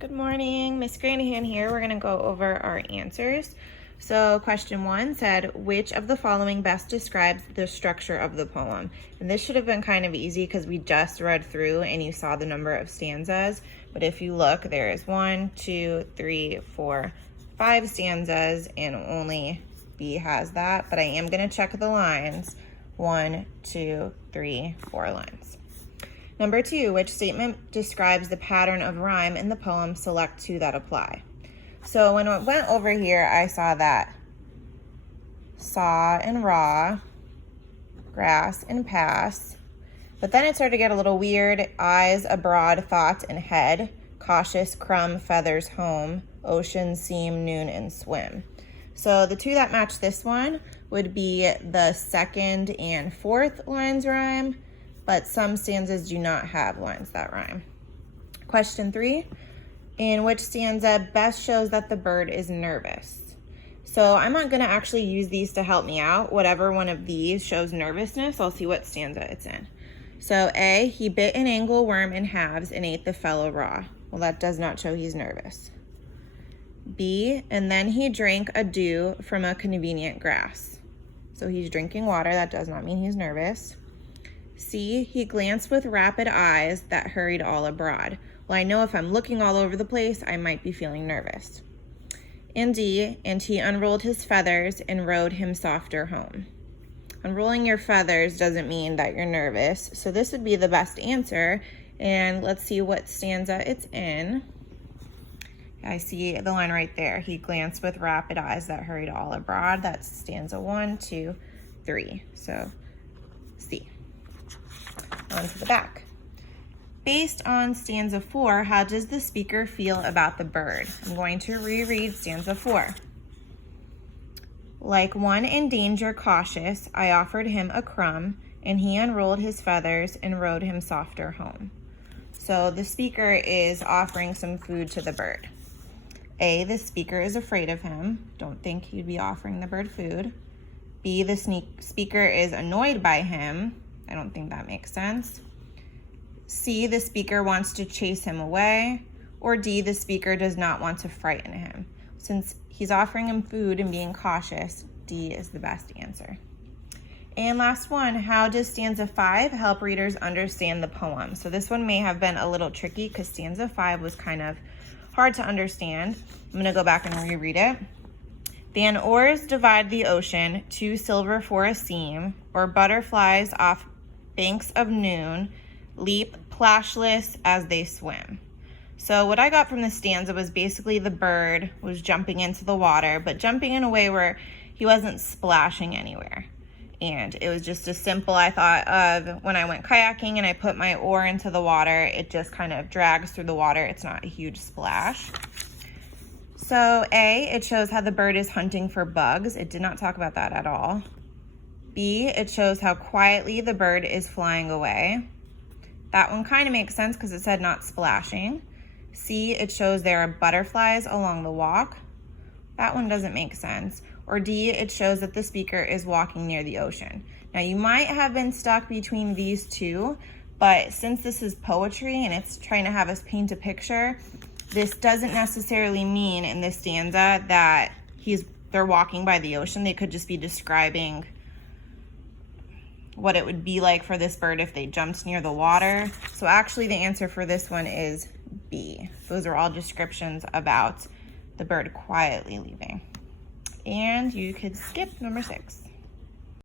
Good morning, Miss Granahan here. We're going to go over our answers. So question 1 said, which of the following best describes the structure of the poem? And this should have been kind of easy because we just read through and you saw the number of stanzas. But if you look, there is 1, 2, 3, 4, 5 stanzas and only B has that. But I am going to check the lines. 1, 2, 3, 4 lines. Number 2, which statement describes the pattern of rhyme in the poem? Select 2 that apply. So when I went over here, I saw that saw and raw, grass and pass. But then it started to get a little weird. Eyes, abroad, thought, and head. Cautious, crumb, feathers, home. Ocean, seam, noon, and swim. So the 2 that match this one would be the 2nd and 4th lines rhyme, but some stanzas do not have lines that rhyme. Question 3, in which stanza best shows that the bird is nervous? So I'm not going to actually use these to help me out. Whatever one of these shows nervousness, I'll see what stanza it's in. So A, he bit an angleworm in halves and ate the fellow raw. Well, that does not show he's nervous. B, and then he drank a dew from a convenient grass. So he's drinking water. That does not mean he's nervous. C, he glanced with rapid eyes that hurried all abroad. Well, I know if I'm looking all over the place, I might be feeling nervous. And D, and he unrolled his feathers and rode him softer home. Unrolling your feathers doesn't mean that you're nervous, so this would be the best answer. And let's see what stanza it's in. I see the line right there. He glanced with rapid eyes that hurried all abroad. That's stanza 1, 2, 3. So C. On to the back. Based on stanza 4, how does the speaker feel about the bird? I'm going to reread stanza 4. Like one in danger cautious, I offered him a crumb, and he unrolled his feathers and rode him softer home. So the speaker is offering some food to the bird. A, the speaker is afraid of him. Don't think he'd be offering the bird food. B, the speaker is annoyed by him. I don't think that makes sense. C, the speaker wants to chase him away. Or D, the speaker does not want to frighten him. Since he's offering him food and being cautious, D is the best answer. And last one, how does stanza 5 help readers understand the poem? So this one may have been a little tricky because stanza 5 was kind of hard to understand. I'm going to go back and reread it. Than oars divide the ocean, 2 silver for a seam, or butterflies off banks of noon leap plashless as they swim. So what I got from the stanza was basically the bird was jumping into the water, but jumping in a way where he wasn't splashing anywhere. And it was just as simple, I thought, of when I went kayaking and I put my oar into the water, it just kind of drags through the water. It's not a huge splash. So A, it shows how the bird is hunting for bugs. It did not talk about that at all. B, it shows how quietly the bird is flying away. That one kind of makes sense because it said not splashing. C, it shows there are butterflies along the walk. That one doesn't make sense. Or D, it shows that the speaker is walking near the ocean. Now you might have been stuck between these two, but since this is poetry and it's trying to have us paint a picture, this doesn't necessarily mean in this stanza that they're walking by the ocean. They could just be describing what it would be like for this bird if they jumped near the water. So actually the answer for this one is B. Those are all descriptions about the bird quietly leaving. And you could skip number 6.